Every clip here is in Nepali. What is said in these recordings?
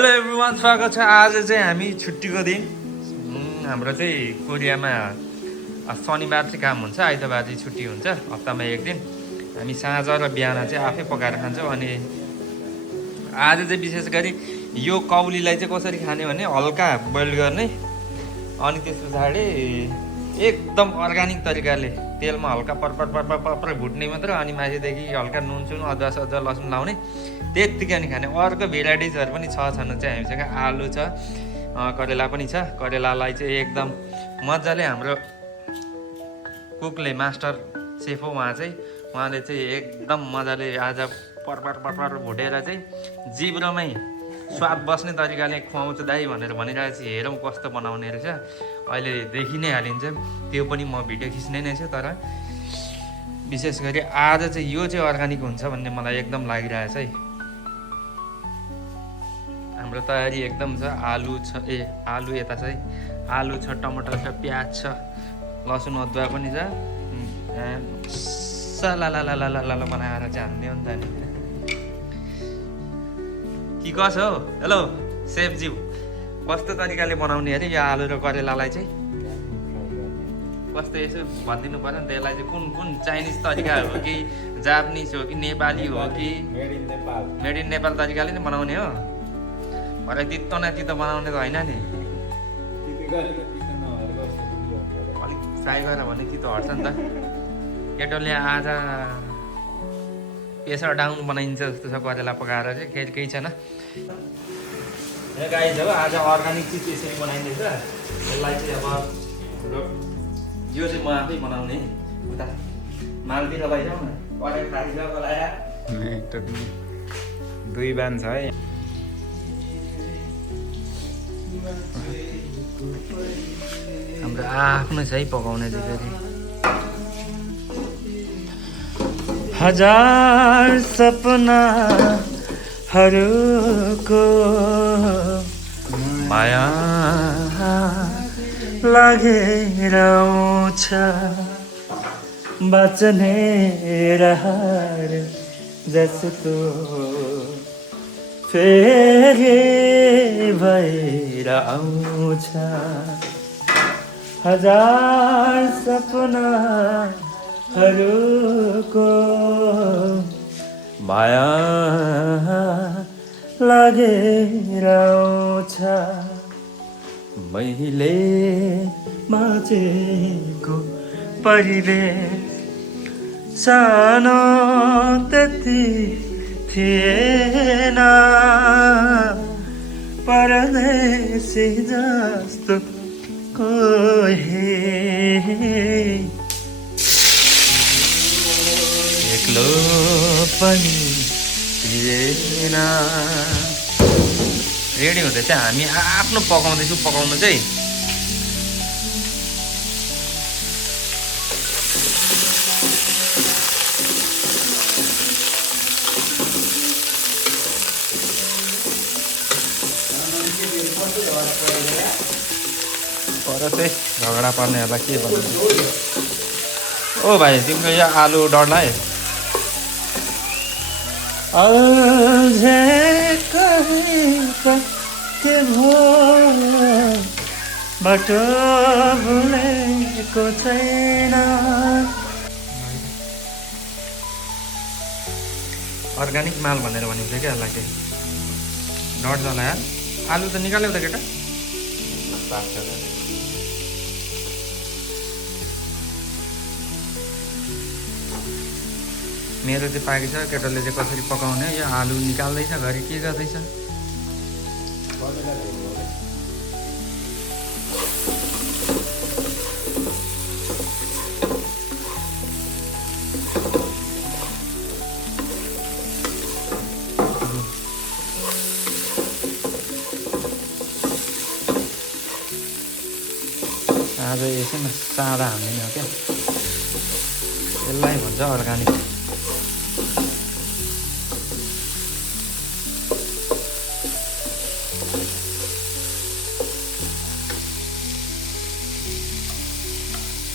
हेलो एभ्रिवान, स्वागत छ। आज चाहिँ हामी छुट्टीको दिन। हाम्रो चाहिँ कोरियामा शनिबार चाहिँ काम हुन्छ, आइतबार चाहिँ छुट्टी हुन्छ, हप्तामा एक दिन। हामी साँझ र बिहान चाहिँ आफै पकाएर खान्छौँ। अनि आज चाहिँ विशेष गरी यो कौलीलाई चाहिँ कसरी खाने भने हल्का बोइल गर्ने, अनि त्यस पछाडि एकदम अर्ग्यानिक तरिकाले तेलमा हल्का पर्पर भुट्ने मात्र, अनि माथिदेखि हल्का नुन सुन अदुवा सदुवा लसुन लाउने, त्यत्तिकै अनि खाने। अर्को भेराइटिजहरू पनि छन् चाहिँ हामीसँग। आलु छ, करेला पनि छ। करेलालाई चाहिँ एकदम मजाले हाम्रो कुकले, मास्टर सेफ हो उहाँले चाहिँ एकदम मजाले आज पर्पर भुटेर चाहिँ जिब्रोमै स्वाद बस्ने तरिकाले खुवाउँछु दाइ भनेर भनिरहेको छु। हेरौँ कस्तो बनाउने रहेछ, अहिले देखि नै हालिन्छ। त्यो पनि म भिडियो खिच्ने नै छु, तर विशेष गरी आज चाहिँ यो चाहिँ अर्ग्यानिक हुन्छ भन्ने मलाई एकदम लागिरहेछ है। हाम्रो तयारी एकदम छ। आलु छ, आलु यता छ है, आलु छ, टमाटर छ, प्याज छ, लसुन अदुवा पनि छ। सलाला बनाएर चाहिँ हान्ने हो नि त नि। के कसो हो? हेलो सेफज्यू, कस्तो तरिकाले बनाउने अरे यो आलु र करेलालाई चाहिँ? कस्तो यसो भनिदिनु पर्यो नि त। यसलाई चाहिँ कुन चाइनिज तरिका हो कि जापानिज हो कि नेपाली हो कि मेड इन नेपाल तरिकाले नै बनाउने हो? भरे तितो न तितो बनाउने त होइन नि। अलिक फ्राई गरेर भने तितो हट्छ नि त। केटोले आज प्रेसर डाउन बनाइन्छ जस्तो छ करेला पकाएर चाहिँ, केही छैन। गाइस हो, आज अर्ग्यानिक चाहिँ त्यसरी बनाइँदैछ। यसलाई चाहिँ अब यो चाहिँ म आफै बनाउने। उता मालतिर लैजाउँ न, करेला खाइसक्यो लाया। दुई बान छ है। हाम्रो आफ्नो छ है पकाउने चाहिँ फेरि। हजार सपनाहरूको माया लागेर आउँछ, बाँच्ने रहर जस्तो फेरि भएर आउँछ। हजार सपनाहरूको माया लागेर आउँछ, मैले बाँचेको परिवेश सानो त्यति थिएन, परदेशी जस्तो कोही एक्लो पनि थिएन। रेडी हुँदैछ, हामी आफ्नो पकाउँदैछु। पकाउनु चाहिँ पर चाहिँ झगडा पर्नेहरूलाई के भन्नु। ओ भाइ, तिम्रो यो आलु डढ्ला है। अझै के भो बाटो भुलेको छैन। अर्ग्यानिक माल भनेर भनिन्छ क्या यसलाई चाहिँ। डढ्छ होला यार। आलु त निकाल्यो त केटा। मेरो चाहिँ पाकेको छ। केटाले चाहिँ कसरी पकाउने, यो आलु निकाल्दैछ, घरि के गर्दैछ। आज यसैमा सादा हाल्ने हो क्या, यसलाई भन्छ अर्ग्यानिक।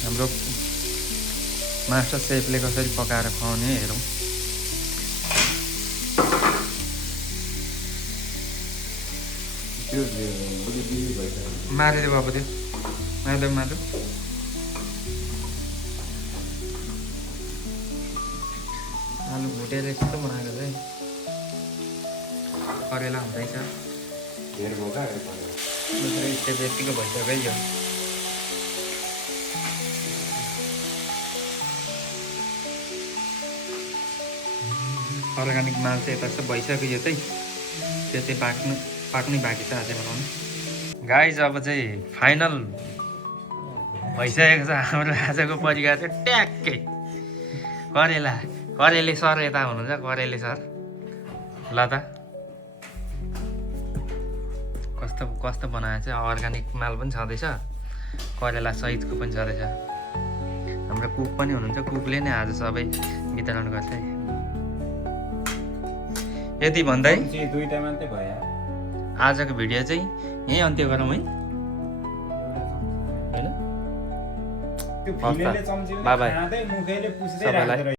हाम्रो मास्टर सेफले कसरी पकाएर खुवाउने हेरौँ। त्यो बुझी बिजी भइसक्यो। मारिदियो बाबु त्यो माधव आलु भुटेर यस्तो बनाएको चाहिँ करेला हुँदैछ धेर भयो क्या दुसरै स्टेप यतिको भइसक्यो यो अर्ग्यानिक माल चाहिँ यता चाहिँ भइसक्यो यो चाहिँ त्यो चाहिँ पाक्नै बाँकी छ अझै बनाउनु गाइज अब चाहिँ फाइनल भइसकेको छ हाम्रो आजको परिकार चाहिँ ट्याक्कै करेले सर यता हुनुहुन्छ करेले सर ल त कस्तो बनाएको चाहिँ अर्ग्यानिक माल पनि छँदैछ करेला सहितको पनि छँदैछ हाम्रो कुक पनि हुनुहुन्छ कुकले नै आज सबै वितरण गर्छ यति भन्दै दुईटा मात्रै भयो आजको भिडियो चाहिँ यहीँ अन्त्य गरौँ है होइन त्यो फिलेले चम्ची बाई बाई खाँदै मुखैले पुस्दै सबैलाई। राख्दो रहेछ।